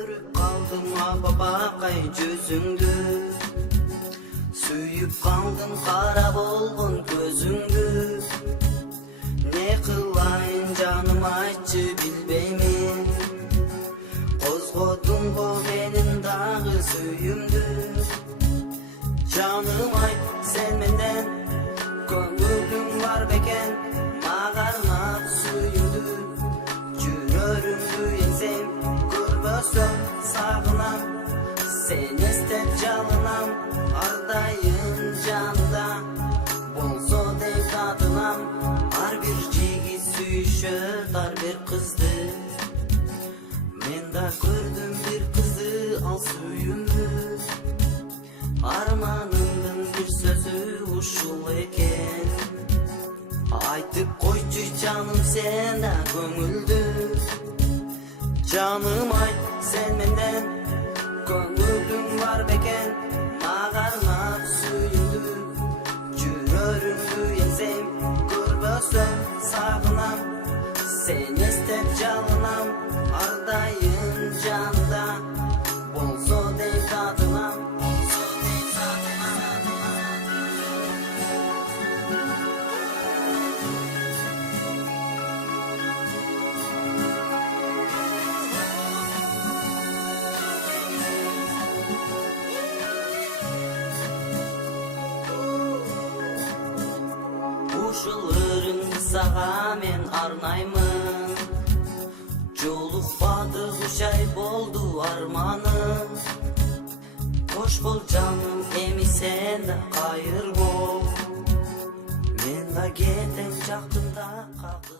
Көрүп калдым апапакай жүзүңдү, сүйүп калдым кара болгон көзүңдү. Не кылайын жаным айтчы билбеймин, козгодуң го менин дагы сүйүмдү. Жаным айт, сен менден көңүлүң бар бекен, мага арнап сүйүмдү. Жүрөрүмдү еңсем, көрбөсөм сагынам, сен эстеп жалынам, ар дайым жанымда болсо деп татынам. Ар бир жигит сүйүшөт ар бир кызды, мен да көрдүм бир кызды, ал сүйүмдү. Арманымдын бир сөзү ушул экен, айтып койчу жаным сен да көңүлдү. Жаным айт, сен менден көңүлүң бар бекен, мага арнап сүйүмдү. Жүрөрүмдү еңсем, көрбөсөм сагынам, сен эстеп жалынам, ар дайым жанымда болсо деп татынам. Ушул ырымды сага мен арнаймын, жолукпадык 3 ай болду арманым. Кош бол жаным, эми сен да кайыр бол, мен да кетем жактымда калдым.